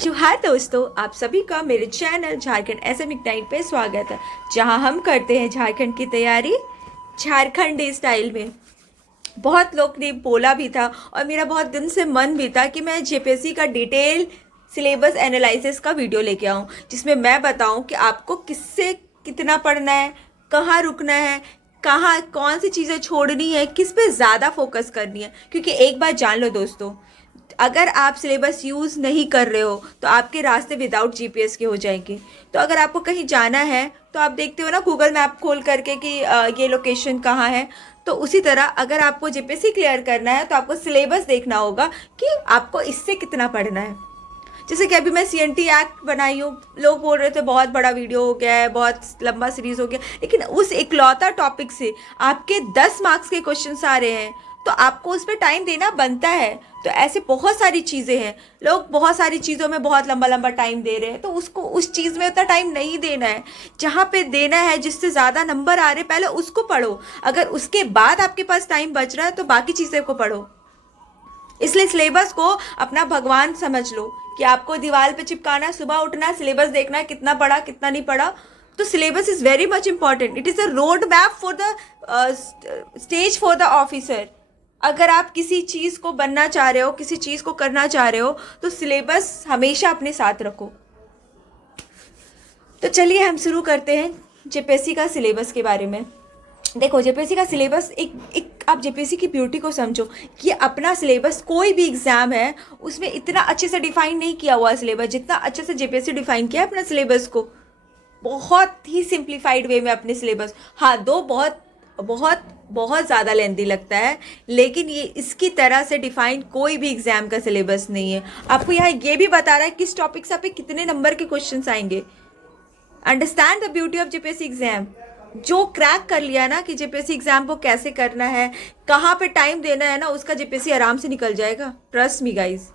जोहार दोस्तों, आप सभी का मेरे चैनल झारखंड एसएम इग्नाइट पे स्वागत है। जहां हम करते हैं झारखंड की तैयारी झारखंडी स्टाइल में। बहुत लोग ने बोला भी था और मेरा बहुत दिन से मन भी था कि मैं जेपीएससी का डिटेल सिलेबस एनालिसिस का वीडियो लेके आऊं, जिसमें मैं बताऊं कि आपको किससे कितना पढ़ना है, कहाँ रुकना है, कहाँ कौन सी चीज़ें छोड़नी है, किस पे ज़्यादा फोकस करनी है। क्योंकि एक बात जान लो दोस्तों, अगर आप सिलेबस यूज़ नहीं कर रहे हो तो आपके रास्ते विदाउट जीपीएस के हो जाएंगे। तो अगर आपको कहीं जाना है तो आप देखते हो ना गूगल मैप खोल करके कि ये लोकेशन कहाँ है। तो उसी तरह अगर आपको जेपीएससी क्लियर करना है तो आपको सिलेबस देखना होगा कि आपको इससे कितना पढ़ना है। जैसे कि अभी मैं सीएनटी एक्ट बनाई हूँ, लोग बोल रहे थे बहुत बड़ा वीडियो हो गया है, बहुत लंबा सीरीज हो गया, लेकिन उस इकलौता टॉपिक से आपके 10 मार्क्स के क्वेश्चन आ रहे हैं तो आपको उस पर टाइम देना बनता है। तो ऐसे बहुत सारी चीज़ें हैं, लोग बहुत सारी चीज़ों में बहुत लंबा लंबा टाइम दे रहे हैं, तो उसको उस चीज़ में उतना टाइम नहीं देना है। जहाँ पे देना है, जिससे ज़्यादा नंबर आ रहे पहले उसको पढ़ो। अगर उसके बाद आपके पास टाइम बच रहा है तो बाकी चीज़ें को पढ़ो। इसलिए सिलेबस को अपना भगवान समझ लो कि आपको दीवार पे चिपकाना, सुबह उठना, सिलेबस देखना है कितना पढ़ा कितना नहीं पढ़ा। तो syllabus is very much important. It is a road map for the stage for the officer. अगर आप किसी चीज़ को बनना चाह रहे हो, किसी चीज़ को करना चाह रहे हो, तो सिलेबस हमेशा अपने साथ रखो। तो चलिए हम शुरू करते हैं जेपीएससी का सिलेबस के बारे में। देखो, जेपीएससी का सिलेबस एक एक आप जेपीएससी की ब्यूटी को समझो कि अपना सिलेबस, कोई भी एग्जाम है उसमें इतना अच्छे से डिफाइन नहीं किया हुआ सिलेबस जितना अच्छे से जेपीएससी डिफाइन किया है अपना सिलेबस को। बहुत ही सिंप्लीफाइड वे में अपने सिलेबस। हाँ, दो बहुत बहुत बहुत ज़्यादा लेंदी लगता है, लेकिन ये इसकी तरह से डिफाइन कोई भी एग्जाम का सिलेबस नहीं है। आपको यहाँ ये भी बता रहा है किस टॉपिक से आप पे कितने नंबर के क्वेश्चन आएंगे। Understand the beauty of JPSC exam. जो क्रैक कर लिया ना कि जेपीएससी एग्जाम को कैसे करना है, कहाँ पे टाइम देना है ना, उसका जेपीएससी आराम से निकल जाएगा। Trust me guys.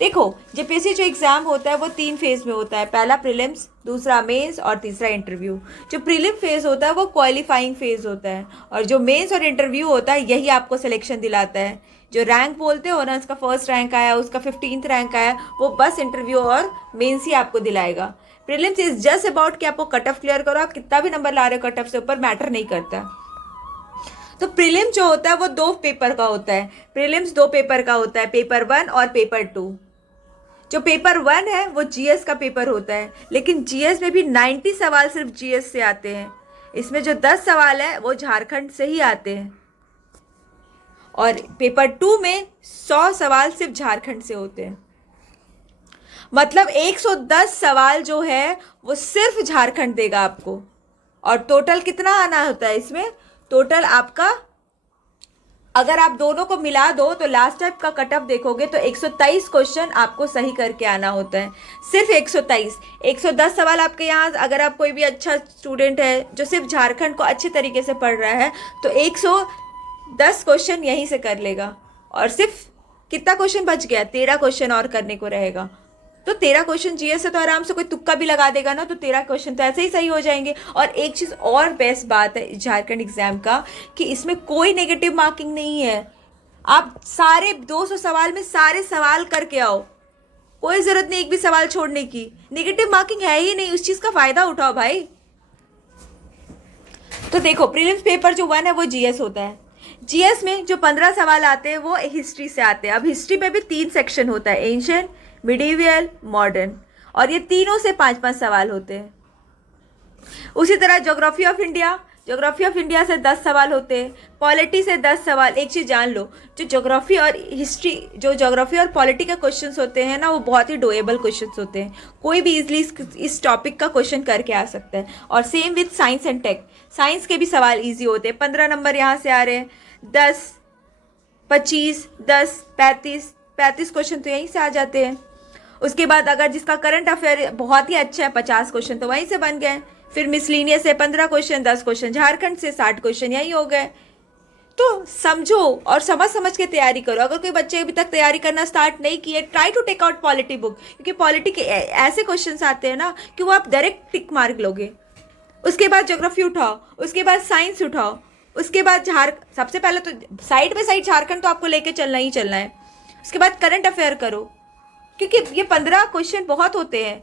देखो, जेपीएससी जो एग्जाम होता है वो 3 फेज में होता है। पहला प्रीलिम्स, दूसरा मेंस और तीसरा इंटरव्यू। जो प्रीलिम फेज होता है वो क्वालिफाइंग फेज होता है, और जो मेंस और इंटरव्यू होता है यही आपको सिलेक्शन दिलाता है। जो रैंक बोलते हो ना, उसका फर्स्ट रैंक आया, उसका 15th रैंक आया, वो बस इंटरव्यू और मेंस ही आपको दिलाएगा। प्रीलिम्स इज जस्ट अबाउट कि आपको कट ऑफ क्लियर करो, आप कितना भी नंबर ला रहे हो कट ऑफ से ऊपर मैटर नहीं करता। तो प्रीलिम जो होता है वो 2 पेपर का होता है। प्रीलिम्स 2 पेपर का होता है, पेपर 1 और पेपर 2। जो पेपर 1 है वो जीएस का पेपर होता है, लेकिन जीएस में भी 90 सवाल सिर्फ जीएस से आते हैं। इसमें जो 10 सवाल है वो झारखंड से ही आते हैं। और पेपर 2 में 100 सवाल सिर्फ झारखंड से होते हैं। मतलब 110 सवाल जो है वो सिर्फ झारखंड देगा आपको। और टोटल कितना आना होता है इसमें? टोटल आपका, अगर आप दोनों को मिला दो तो लास्ट टाइम का कट ऑफ देखोगे तो 123 क्वेश्चन आपको सही करके आना होता है। सिर्फ 123। 110 सवाल आपके यहाँ, अगर आप कोई भी अच्छा स्टूडेंट है जो सिर्फ झारखंड को अच्छे तरीके से पढ़ रहा है तो 110 क्वेश्चन यहीं से कर लेगा। और सिर्फ कितना क्वेश्चन बच गया? 13 क्वेश्चन और करने को रहेगा। तो 13 क्वेश्चन जीएस से तो आराम से कोई तुक्का भी लगा देगा ना, तो 13 क्वेश्चन तो ऐसे ही सही हो जाएंगे। और एक चीज़ और बेस्ट बात है झारखंड एग्जाम का कि इसमें कोई नेगेटिव मार्किंग नहीं है। आप सारे 200 सवाल में सारे सवाल करके आओ, कोई ज़रूरत नहीं एक भी सवाल छोड़ने की। नेगेटिव मार्किंग है ही नहीं, उस चीज़ का फ़ायदा उठाओ भाई। तो देखो, प्रीलिम्स पेपर जो 1 है वो जीएस होता है। जीएस में जो 15 सवाल आते हैं वो हिस्ट्री से आते हैं। अब हिस्ट्री में भी 3 सेक्शन होता है, एंशियंट, मिडीवियल, मॉडर्न, और ये तीनों से 5-5 सवाल होते हैं। उसी तरह geography of India, geography of India से 10 सवाल होते हैं। पॉलिटी से 10 सवाल। एक चीज़ जान लो, जो ज्योग्राफी और हिस्ट्री, जो ज्योग्राफी और पॉलिटी के क्वेश्चंस होते हैं ना, वो बहुत ही डोएबल क्वेश्चंस होते हैं। कोई भी इजीली इस टॉपिक का क्वेश्चन करके आ सकता है। और same with science and tech, science के भी सवाल ईजी होते हैं। 15 नंबर यहाँ से आ रहे हैं, 10, 25, 10, 35 क्वेश्चन तो यहीं से आ जाते हैं। उसके बाद अगर जिसका करंट अफेयर बहुत ही अच्छा है, 50 क्वेश्चन तो वहीं से बन गए। फिर मिसलीनियस से 15 क्वेश्चन, 10 क्वेश्चन झारखंड से, 60 क्वेश्चन यही हो गए। तो समझो और समझ समझ के तैयारी करो। अगर कोई बच्चे अभी तक तैयारी करना स्टार्ट नहीं किए, try to take out polity book, क्योंकि पॉलिटी के ऐसे क्वेश्चंस आते हैं ना कि वो आप डायरेक्ट टिक मार्क लोगे। उसके बाद ज्योग्राफी उठाओ, उसके बाद साइंस उठाओ, उसके बाद सबसे पहले तो साइड बाय साइड झारखंड तो आपको लेके चलना ही चलना है। उसके बाद करंट अफेयर करो, क्योंकि ये 15 क्वेश्चन बहुत होते हैं,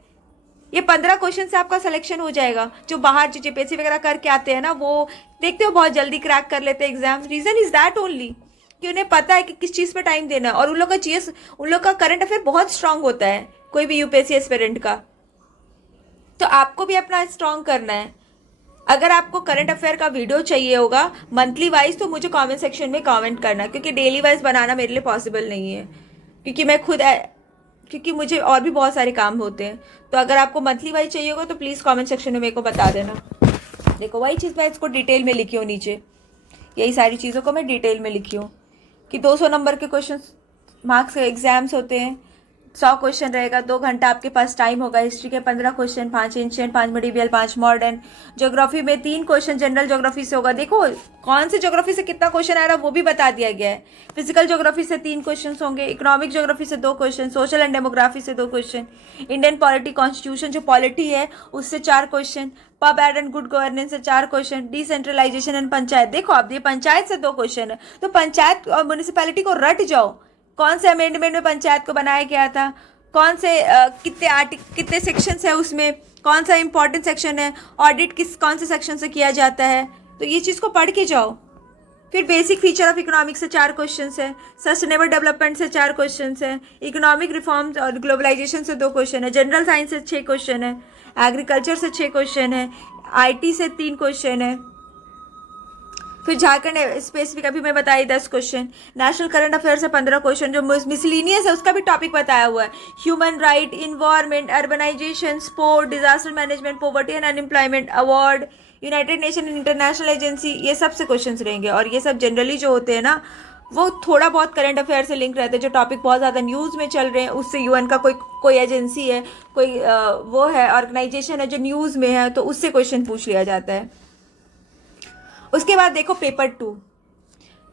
ये 15 क्वेश्चन से आपका सिलेक्शन हो जाएगा। जो बाहर जो जेपीएससी वगैरह करके आते हैं ना, वो देखते हो बहुत जल्दी क्रैक कर लेते हैं exam. Reason is that only कि उन्हें पता है कि किस चीज़ पे टाइम देना है, और उन लोग का जीएस, उन लोग का करंट अफेयर बहुत स्ट्रांग होता है, कोई भी यूपीएससी एस्पिरेंट का। तो आपको भी अपना स्ट्रांग करना है। अगर आपको करंट अफेयर का वीडियो चाहिए होगा मंथली वाइज, तो मुझे कमेंट सेक्शन में कमेंट करना, क्योंकि डेली वाइज बनाना मेरे लिए पॉसिबल नहीं है, क्योंकि मैं खुद क्योंकि मुझे और भी बहुत सारे काम होते हैं। तो अगर आपको मंथली वाइज चाहिए होगा तो प्लीज़ कमेंट सेक्शन में मेरे को बता देना। देखो वही चीज़ मैं इसको डिटेल में लिखी हूँ नीचे, यही सारी चीज़ों को मैं डिटेल में लिखी हूँ कि 200 नंबर के क्वेश्चन मार्क्स के एग्जाम्स होते हैं, 100 क्वेश्चन रहेगा, 2 घंटा आपके पास टाइम होगा। हिस्ट्री के 15 question, 5 ancient, 5 medieval, 5 modern. Geography में 3 क्वेश्चन जनरल ज्योग्राफी से होगा। देखो कौन से ज्योग्राफी से कितना क्वेश्चन आ रहा है वो भी बता दिया गया है। फिजिकल ज्योग्राफी से 3 क्वेश्चन होंगे, इकोनॉमिक ज्योग्राफी से 2 क्वेश्चन, सोशल एंड डेमोग्राफी से 2 क्वेश्चन, इंडियन पॉलिटी कॉन्स्टिट्यूशन जो पॉलिटी है उससे 4 question, pub ad and good governance से 4 क्वेश्चन, डिसेंट्रलाइजेशन एंड पंचायत। देखो अब ये पंचायत से 2 क्वेश्चन है, तो पंचायत और म्यूनिसिपैलिटी को रट जाओ। कौन से अमेंडमेंट में पंचायत को बनाया गया था, कौन से कितने सेक्शंस है उसमें, कौन सा इंपॉर्टेंट सेक्शन है, ऑडिट कौन से सेक्शन से किया जाता है, तो ये चीज़ को पढ़ के जाओ। फिर बेसिक फीचर ऑफ इकोनॉमिक्स से 4 क्वेश्चन है, सस्टेनेबल डेवलपमेंट से 4 क्वेश्चन है, इकोनॉमिक रिफॉर्म्स और ग्लोबलाइजेशन से 2 क्वेश्चन है, जनरल साइंस से 6 क्वेश्चन है, एग्रीकल्चर से 6 क्वेश्चन है, आईटी से 3 क्वेश्चन है। फिर झारखंड स्पेसिफिक अभी मैं बताई 10 क्वेश्चन, नेशनल करंट अफेयर से 15 क्वेश्चन, जो मिसलिनियस है उसका भी टॉपिक बताया हुआ है, human right, environment, urbanisation, sport, disaster management, poverty and unemployment, award, United Nation international agency, ये सब से क्वेश्चन रहेंगे। और ये सब जनरली जो होते हैं ना, वो थोड़ा बहुत करंट अफेयर से लिंक रहते हैं, जो टॉपिक बहुत ज़्यादा न्यूज़ में चल रहे हैं, उससे यूएन का कोई एजेंसी है, कोई वो है ऑर्गेनाइजेशन है जो न्यूज़ में है, तो उससे क्वेश्चन पूछ लिया जाता है। उसके बाद देखो पेपर 2,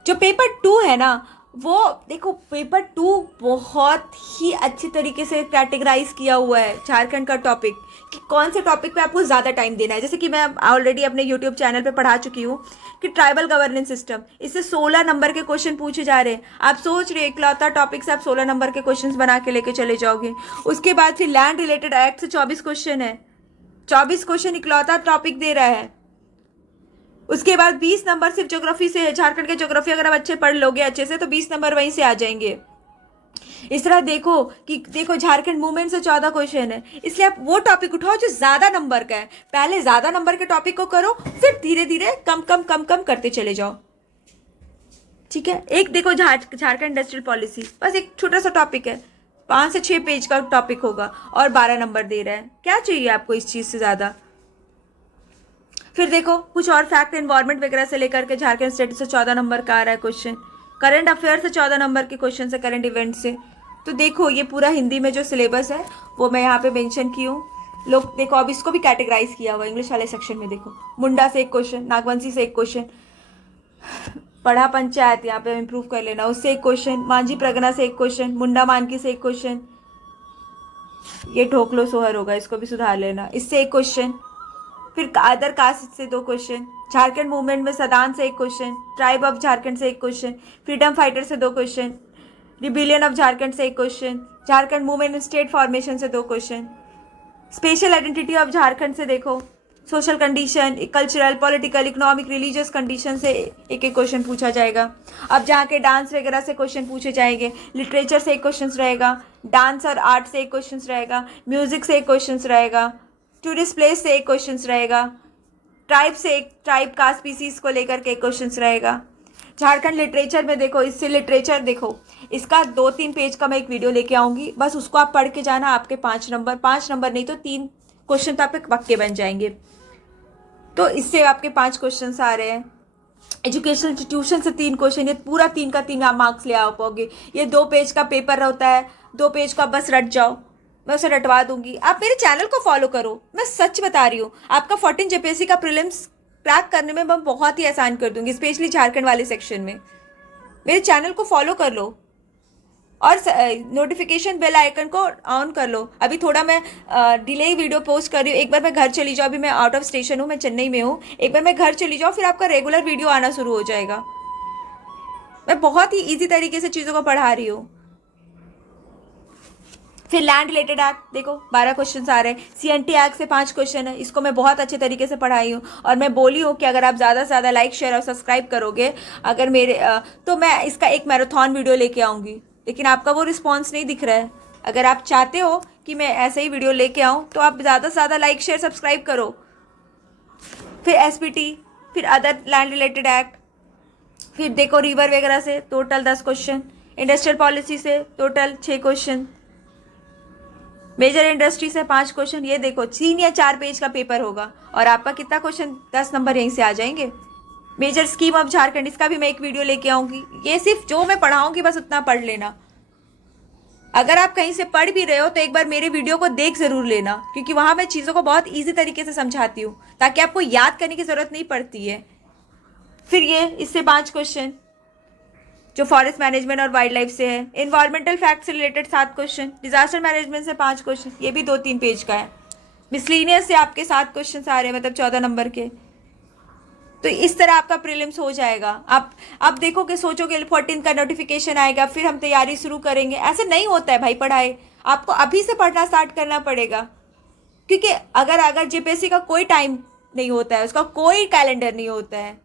जो पेपर 2 है ना, वो देखो पेपर 2 बहुत ही अच्छी तरीके से कैटेगराइज किया हुआ है झारखंड का टॉपिक, कि कौन से टॉपिक पे आपको ज़्यादा टाइम देना है। जैसे कि मैं ऑलरेडी अपने यूट्यूब चैनल पे पढ़ा चुकी हूँ कि ट्राइबल गवर्नेंस सिस्टम, इससे 16 नंबर के क्वेश्चन पूछे जा रहे हैं। आप सोच रहे इकलौता टॉपिक से आप 16 नंबर के क्वेश्चन बना के लेके चले जाओगे। उसके बाद फिर लैंड रिलेटेड एक्ट से 24 क्वेश्चन है, 24 क्वेश्चन इकलौता टॉपिक दे रहा है। उसके बाद 20 नंबर सिर्फ ज्योग्राफी से है, झारखंड के ज्योग्राफी अगर आप अच्छे पढ़ लोगे अच्छे से तो 20 नंबर वहीं से आ जाएंगे। इस तरह देखो झारखंड मूवमेंट से 14 क्वेश्चन है, इसलिए आप वो टॉपिक उठाओ जो ज्यादा नंबर का है। पहले ज्यादा नंबर के टॉपिक को करो, फिर धीरे धीरे कम कम कम कम करते चले जाओ। ठीक है, एक देखो झारखंड इंडस्ट्रियल पॉलिसी, बस एक छोटा सा टॉपिक है, 5 से 6 पेज का टॉपिक होगा और 12 नंबर दे रहा है। क्या चाहिए आपको इस चीज से ज्यादा। फिर देखो कुछ और फैक्ट एनवायरमेंट वगैरह से लेकर के झारखंड स्टेट से 14 नंबर का आ रहा है क्वेश्चन, करंट अफेयर से 14 नंबर के क्वेश्चन है, करंट इवेंट से। तो देखो ये पूरा हिंदी में जो सिलेबस है वो मैं यहाँ पे मेंशन की हूँ। लोग देखो अब इसको भी कैटेगराइज किया हुआ इंग्लिश वाले सेक्शन में। देखो मुंडा से 1 क्वेश्चन, नागवंशी से 1 क्वेश्चन, पढ़ा पंचायत यहाँ पे इंप्रूव कर लेना, उससे 1 क्वेश्चन, मांझी प्रगना से 1 क्वेश्चन, मुंडा मानकी से 1 क्वेश्चन, ये ढोकलो सोहर होगा इसको भी सुधार लेना, इससे 1 क्वेश्चन। फिर अदर कास्ट से 2 क्वेश्चन, झारखंड मूवमेंट में सदान से 1 क्वेश्चन, ट्राइब ऑफ झारखंड से 1 क्वेश्चन, फ्रीडम फाइटर से 2 क्वेश्चन, रिबिलियन ऑफ झारखंड से 1 क्वेश्चन, झारखंड मूवमेंट में स्टेट फॉर्मेशन से 2 question, special identity of Jharkhand से देखो social condition, cultural, political, economic, religious condition से 1-1 क्वेश्चन पूछा जाएगा। अब जहाँ के डांस वगैरह से क्वेश्चन पूछे जाएंगे, लिटरेचर से 1 क्वेश्चन रहेगा, डांस और आर्ट से 1 क्वेश्चन रहेगा, म्यूजिक से 1 क्वेश्चन रहेगा, टूरिस्ट प्लेस से 1 क्वेश्चन रहेगा, ट्राइब से 1, ट्राइब कास्ट स्पीसीज को लेकर के 1 क्वेश्चन रहेगा। झारखंड लिटरेचर में देखो, इससे लिटरेचर देखो, इसका 2-3 पेज का मैं एक वीडियो लेके आऊँगी, बस उसको आप पढ़ के जाना, आपके 5 नंबर नहीं तो 3 क्वेश्चन तो आपके पक्के बन जाएंगे। तो इससे आपके 5 क्वेश्चन आ रहे हैं। एजुकेशनल इंस्टीट्यूशन से 3 क्वेश्चन, ये पूरा 3 का 3 आप मार्क्स ले आ पाओगे। ये 2 पेज का पेपर होता है, 2 पेज का बस रट जाओ, मैं उसे रटवा दूंगी। आप मेरे चैनल को फॉलो करो, मैं सच बता रही हूँ, आपका 14 जेपीएससी का प्रीलिम्स क्रैक करने में मैं बहुत ही आसान कर दूंगी, स्पेशली झारखंड वाले सेक्शन में। मेरे चैनल को फॉलो कर लो और नोटिफिकेशन बेल आइकन को ऑन कर लो। अभी थोड़ा मैं डिले वीडियो पोस्ट कर रही हूँ, एक बार मैं घर चली जाऊँ, अभी मैं आउट ऑफ स्टेशन हूँ, मैं चेन्नई में हूँ, एक बार मैं घर चली जाऊँ, फिर आपका रेगुलर वीडियो आना शुरू हो जाएगा। मैं बहुत ही ईजी तरीके से चीज़ों को पढ़ा रही हूँ। फिर लैंड रिलेटेड एक्ट देखो 12 क्वेश्चन आ रहे हैं। सीएनटी एक्ट से 5 क्वेश्चन है, इसको मैं बहुत अच्छे तरीके से पढ़ाई हूँ और मैं बोली हूँ कि अगर आप ज़्यादा से ज़्यादा लाइक शेयर और सब्सक्राइब करोगे अगर मेरे तो मैं इसका एक मैराथन वीडियो लेके आऊँगी, लेकिन आपका वो रिस्पॉन्स नहीं दिख रहा है। अगर आप चाहते हो कि मैं ऐसे ही वीडियो लेके आऊँ तो आप ज़्यादा से ज़्यादा लाइक शेयर सब्सक्राइब करो। फिर एसपीटी, फिर अदर लैंड रिलेटेड एक्ट, फिर देखो रिवर वगैरह से टोटल 10 क्वेश्चन, इंडस्ट्रियल पॉलिसी से टोटल 6 क्वेश्चन, मेजर इंडस्ट्री से 5 क्वेश्चन। ये देखो 3 या 4 पेज का पेपर होगा और आपका कितना क्वेश्चन 10 नंबर यहीं से आ जाएंगे। मेजर स्कीम ऑफ झारखंड, इसका भी मैं एक वीडियो लेके आऊँगी। ये सिर्फ जो मैं पढ़ाऊँगी बस उतना पढ़ लेना। अगर आप कहीं से पढ़ भी रहे हो तो एक बार मेरे वीडियो को देख ज़रूर लेना, क्योंकि वहाँ मैं चीज़ों को बहुत ईजी तरीके से समझाती हूँ ताकि आपको याद करने की ज़रूरत नहीं पड़ती है। फिर ये इससे 5 क्वेश्चन जो फॉरेस्ट मैनेजमेंट और वाइल्ड लाइफ से है। इन्वायरमेंटल फैक्ट से रिलेटेड 7 क्वेश्चन, डिजास्टर मैनेजमेंट से 5 क्वेश्चन, ये भी 2-3 पेज का है। मिसलीनियस से आपके 7 क्वेश्चन आ रहे हैं, मतलब 14 नंबर के। तो इस तरह आपका प्रीलिम्स हो जाएगा। आप देखोगे, सोचोगे 14 का नोटिफिकेशन आएगा फिर हम तैयारी शुरू करेंगे, ऐसे नहीं होता है भाई। पढ़ाई आपको अभी से पढ़ना स्टार्ट करना पड़ेगा, क्योंकि अगर जेपीएससी का कोई टाइम नहीं होता है, उसका कोई कैलेंडर नहीं होता है।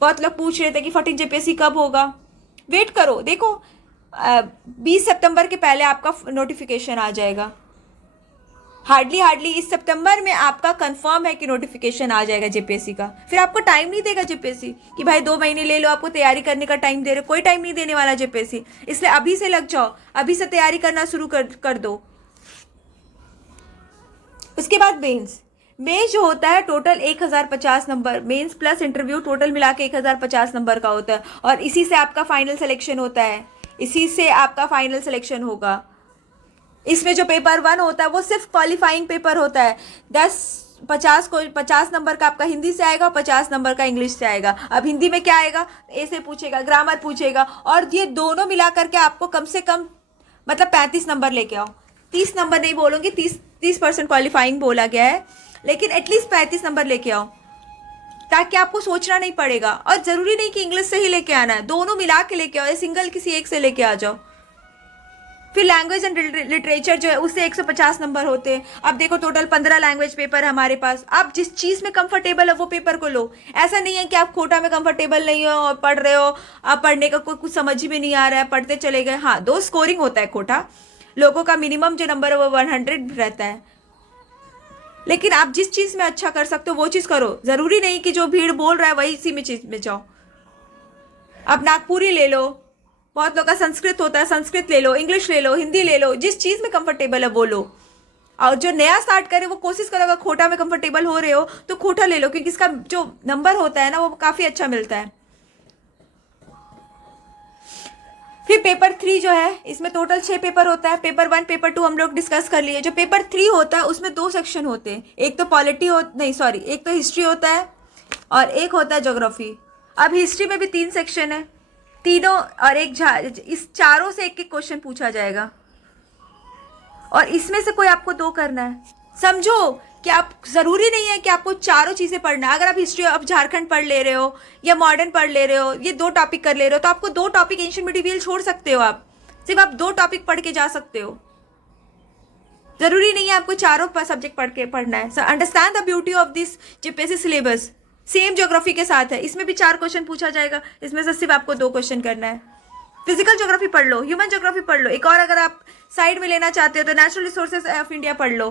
बहुत लोग पूछ रहे थे कि 14 जेपीएससी कब होगा। वेट करो, देखो 20 सितंबर के पहले आपका नोटिफिकेशन आ जाएगा। हार्डली इस सितंबर में आपका कंफर्म है कि नोटिफिकेशन आ जाएगा जेपीएससी का। फिर आपको टाइम नहीं देगा जेपीएससी कि भाई 2 महीने ले लो, आपको तैयारी करने का टाइम दे रहे, कोई टाइम नहीं देने वाला जेपीएससी। इसलिए अभी से लग जाओ, अभी से तैयारी करना शुरू कर दो। उसके बाद मेंस जो होता है total 1050 number, mains plus interview total मिला के 1050 नंबर का होता है और इसी से आपका फाइनल सिलेक्शन होता है, इसी से आपका फाइनल सिलेक्शन होगा। इसमें जो पेपर 1 होता है वो सिर्फ क्वालिफाइंग पेपर होता है। 50 नंबर का आपका हिंदी से आएगा, 50 नंबर का इंग्लिश से आएगा। अब हिंदी में क्या आएगा, ए से पूछेगा, ग्रामर पूछेगा, और ये दोनों मिला करके आपको कम से कम मतलब 35 नंबर लेके आओ। 30 नंबर नहीं बोलूँगी, 30% क्वालिफाइंग बोला गया है, लेकिन एटलीस्ट 35 नंबर लेके आओ ताकि आपको सोचना नहीं पड़ेगा। और ज़रूरी नहीं कि इंग्लिश से ही लेके आना है, दोनों मिला के लेके आओ, सिंगल किसी एक से लेके आ जाओ। फिर लैंग्वेज एंड लिटरेचर जो है उससे 150 नंबर होते हैं। अब देखो टोटल 15 लैंग्वेज पेपर है हमारे पास। आप जिस चीज़ में कंफर्टेबल है वो पेपर को लो। ऐसा नहीं है कि आप कोटा में कंफर्टेबल नहीं हो और पढ़ रहे हो, आप पढ़ने का कुछ समझ में नहीं आ रहा है, पढ़ते चले गए। हाँ, 2 स्कोरिंग होता है कोटा, लोगों का मिनिमम जो नंबर है वो 100 रहता है, लेकिन आप जिस चीज़ में अच्छा कर सकते हो वो चीज़ करो। ज़रूरी नहीं कि जो भीड़ बोल रहा है वही इसी में चीज़ में जाओ। आप नागपुरी ले लो, बहुत लोग का संस्कृत होता है, संस्कृत ले लो, इंग्लिश ले लो, हिंदी ले लो, जिस चीज़ में कंफर्टेबल है वो लो। और जो नया स्टार्ट करे वो कोशिश करो, अगर खोटा में कंफर्टेबल हो रहे हो तो खोटा ले लो, क्योंकि इसका जो नंबर होता है ना वो काफ़ी अच्छा मिलता है। फिर पेपर 3 जो है इसमें टोटल 6 पेपर होता है। पेपर 1 पेपर 2 हम लोग डिस्कस कर लिए। जो पेपर 3 होता है उसमें 2 सेक्शन होते हैं, एक तो एक तो हिस्ट्री होता है और एक होता है ज्योग्राफी। अब हिस्ट्री में भी 3 सेक्शन है, तीनों और इस चारों से एक क्वेश्चन पूछा जाएगा और इसमें से कोई आपको 2 करना है। समझो कि आप ज़रूरी नहीं है कि आपको चारों चीज़ें पढ़ना है। अगर आप हिस्ट्री ऑफ झारखंड पढ़ ले रहे हो या मॉडर्न पढ़ ले रहे हो, ये 2 टॉपिक कर ले रहे हो, तो आपको 2 टॉपिक एंशिएंट मिडीवियल छोड़ सकते हो। आप सिर्फ 2 टॉपिक पढ़ के जा सकते हो, ज़रूरी नहीं है आपको चारों सब्जेक्ट पढ़ना है। So understand the beauty of this JPSC syllabus. Same geography के साथ है, इसमें भी 4 क्वेश्चन पूछा जाएगा, इसमें से सिर्फ आपको 2 क्वेश्चन करना है। फिजिकल ज्योग्राफी पढ़ लो, ह्यूमन ज्योग्राफी पढ़ लो, एक और अगर आप साइड में लेना चाहते हो तो नेचुरल रिसोर्सेज ऑफ इंडिया पढ़ लो,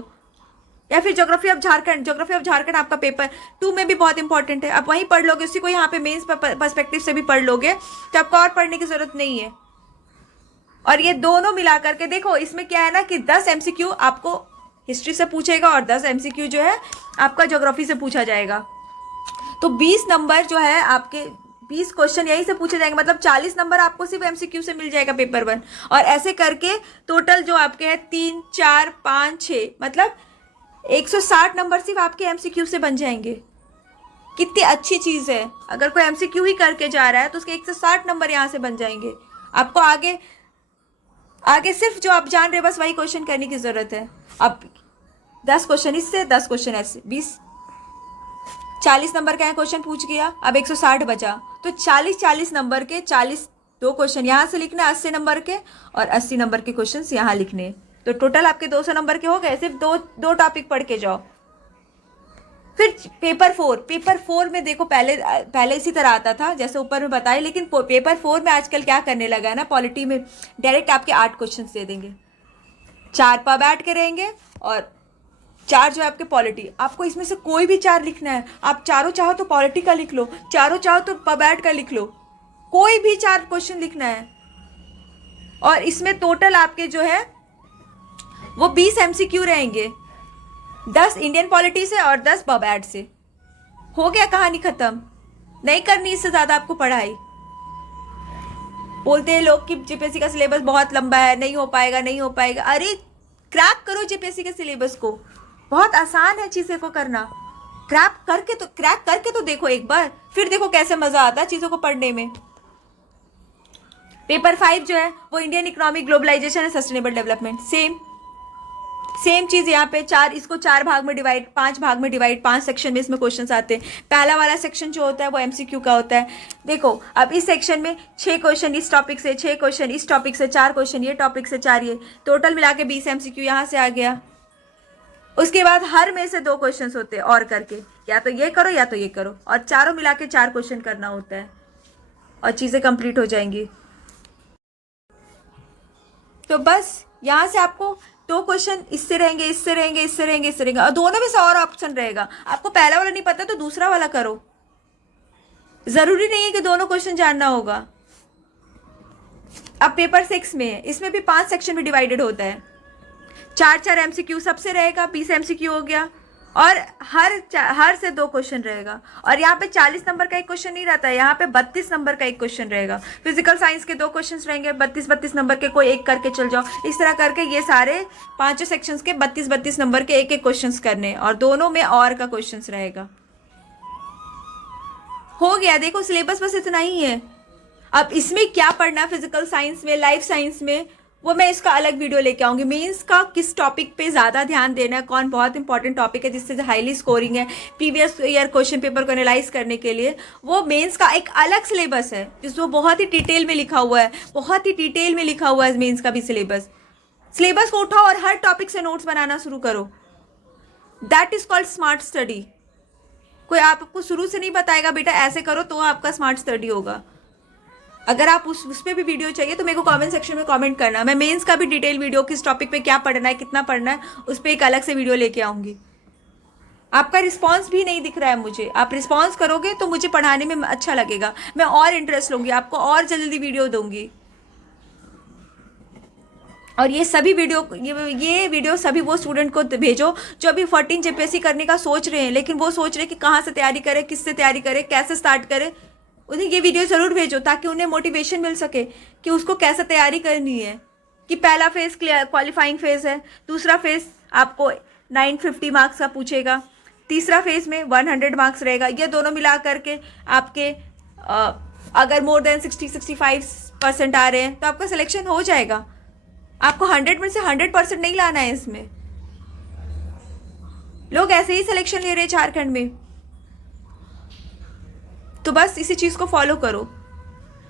या फिर ज्योग्राफी ऑफ झारखंड आपका पेपर 2 में भी बहुत इंपॉर्टेंट है। आप वहीं पढ़ लोगे, उसी को यहाँ पे मेंस पर्सपेक्टिव से भी पढ़ लोगे तो आपको और पढ़ने की जरूरत नहीं है। और ये दोनों मिला करके देखो, इसमें क्या है ना कि 10 MCQ आपको हिस्ट्री से पूछेगा और 10 MCQ जो है आपका ज्योग्राफी से पूछा जाएगा। तो 20 नंबर जो है आपके 20 क्वेश्चन यहीं से पूछे जाएंगे, मतलब 40 नंबर आपको सिर्फ MCQ से मिल जाएगा पेपर 1। और ऐसे करके टोटल जो आपके हैं 3, 4, 5, 6 मतलब 160 नंबर सिर्फ आपके MCQ से बन जाएंगे। कितनी अच्छी चीज़ है, अगर कोई MCQ ही करके जा रहा है तो उसके 160 नंबर यहाँ से बन जाएंगे। आपको आगे सिर्फ जो आप जान रहे बस वही क्वेश्चन करने की ज़रूरत है। अब 10 क्वेश्चन इससे, 10 क्वेश्चन ऐसे, 40 नंबर का क्वेश्चन पूछ गया, अब 160 बचा, तो 40 नंबर के 2 क्वेश्चन यहाँ से लिखने 80 नंबर के, और 80 नंबर के क्वेश्चन यहाँ लिखने। तो टोटल आपके 200 नंबर के हो गए, सिर्फ दो टॉपिक पढ़ के जाओ। फिर पेपर फोर में देखो, पहले इसी तरह आता था जैसे ऊपर में बताया, लेकिन पेपर 4 में आजकल क्या करने लगा है ना, पॉलिटी में डायरेक्ट आपके 8 क्वेश्चंस दे देंगे, 4 पब ऐड के रहेंगे और 4 जो है आपके पॉलिटी। आपको इसमें से कोई भी 4 लिखना है, आप चारों चाहो तो पॉलिटी का लिख लो, चारों चाहो तो पब ऐड का लिख लो, कोई भी 4 क्वेश्चन लिखना है। और इसमें टोटल आपके जो है वो 20 एमसीक्यू रहेंगे, 10 इंडियन पॉलिटी से और 10 पब ऐड से। हो गया, कहानी खत्म। नहीं करनी इससे ज्यादा आपको पढ़ाई। बोलते हैं लोग कि जेपीएससी का सिलेबस बहुत लंबा है, नहीं हो पाएगा, नहीं हो पाएगा। अरे क्रैक करो जेपीएससी के सिलेबस को, बहुत आसान है चीजें को करना। क्रैक करके तो देखो एक बार, फिर देखो कैसे मजा आता है चीजों को पढ़ने में। पेपर 5 जो है वो Indian economy, globalisation and sustainable development, same चीज यहाँ पे इसको 4 भाग में डिवाइड, 5 भाग में डिवाइड, 5 सेक्शन में इसमें क्वेश्चंस आते हैं। पहला वाला सेक्शन जो होता है वो एमसीक्यू का होता है। देखो अब इस सेक्शन में 6 क्वेश्चन इस टॉपिक से, 6 क्वेश्चन इस टॉपिक से, 4 क्वेश्चन ये टॉपिक से, 4 ये, टोटल मिला के 20 एमसीक्यू यहाँ से आ गया। उसके बाद हर में से 2 क्वेश्चन होते हैं और करके, या तो ये करो या तो ये करो, और चारों मिला के 4 क्वेश्चन करना होता है और चीजें कंप्लीट हो जाएंगी। तो बस यहाँ से आपको 2 क्वेश्चन इससे रहेंगे, इससे रहेंगे, इससे रहेंगे, इससे रहेंगे, और दोनों में से और ऑप्शन रहेगा। आपको पहला वाला नहीं पता तो दूसरा वाला करो, जरूरी नहीं है कि दोनों क्वेश्चन जानना होगा। अब पेपर 6 में है, इसमें भी 5 सेक्शन में डिवाइडेड होता है, 4 एमसीक्यू सबसे रहेगा, 20 एमसीक्यू हो गया, और हर से 2 क्वेश्चन रहेगा। और यहाँ पे 40 नंबर का एक क्वेश्चन नहीं रहता है, यहाँ पे 32 नंबर का एक क्वेश्चन रहेगा। फिजिकल साइंस के 2 क्वेश्चन रहेंगे, 32 नंबर के, कोई एक करके चल जाओ। इस तरह करके ये सारे 5 सेक्शंस के 32 नंबर के एक क्वेश्चन करने, और दोनों में और का क्वेश्चन रहेगा। हो गया, देखो सिलेबस बस इतना ही है। अब इसमें क्या पढ़ना है फिजिकल साइंस में, लाइफ साइंस में, वो मैं इसका अलग वीडियो लेके आऊंगी। मेंस का किस टॉपिक पे ज़्यादा ध्यान देना है, कौन बहुत इंपॉर्टेंट टॉपिक है जिससे हाईली स्कोरिंग है, प्रीवियस ईयर क्वेश्चन पेपर को एनालाइज करने के लिए, वो मेंस का एक अलग सिलेबस है जिसमें बहुत ही डिटेल में लिखा हुआ है, बहुत ही डिटेल में लिखा हुआ है मेंस का भी सिलेबस को उठाओ और हर टॉपिक से नोट्स बनाना शुरू करो। That is called smart study. कोई आपको शुरू से नहीं बताएगा बेटा ऐसे करो तो आपका स्मार्ट स्टडी होगा। अगर आप उस पर भी वीडियो चाहिए तो मेरे को कमेंट सेक्शन में कमेंट करना, मैं मेंस का भी डिटेल वीडियो, किस टॉपिक पे क्या पढ़ना है, कितना पढ़ना है, उस पर एक अलग से वीडियो लेके आऊँगी। आपका रिस्पांस भी नहीं दिख रहा है मुझे, आप रिस्पांस करोगे तो मुझे पढ़ाने में अच्छा लगेगा, मैं और इंटरेस्ट लूँगी, आपको और जल्दी वीडियो दूंगी। और ये सभी वीडियो ये वीडियो सभी वो स्टूडेंट को भेजो जो अभी 14 जेपीएससी करने का सोच रहे हैं, लेकिन वो सोच रहे हैं कि कहाँ से तैयारी करें, किससे तैयारी करें, कैसे स्टार्ट करें। उन्हें ये वीडियो ज़रूर भेजो ताकि उन्हें मोटिवेशन मिल सके कि उसको कैसे तैयारी करनी है। कि पहला फेज़ क्वालिफाइंग फेज़ है, दूसरा फेज़ आपको 950 मार्क्स का पूछेगा, तीसरा फेज़ में 100 मार्क्स रहेगा। ये दोनों मिला करके आपके अगर मोर देन 60-65% आ रहे हैं तो आपका सिलेक्शन हो जाएगा। आपको 100 में से 100% नहीं लाना है। इसमें लोग ऐसे ही सिलेक्शन ले रहे हैं झारखंड में। तो बस इसी चीज़ को फॉलो करो।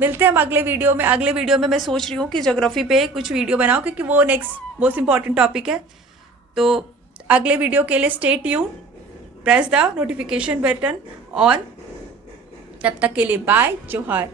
मिलते हैं हम अगले वीडियो में। अगले वीडियो में मैं सोच रही हूँ कि ज्योग्राफी पे कुछ वीडियो बनाऊँ क्योंकि वो नेक्स्ट मोस्ट इंपॉर्टेंट टॉपिक है। तो अगले वीडियो के लिए stay tune, press the notification button on. तब तक के लिए बाय, जोहार।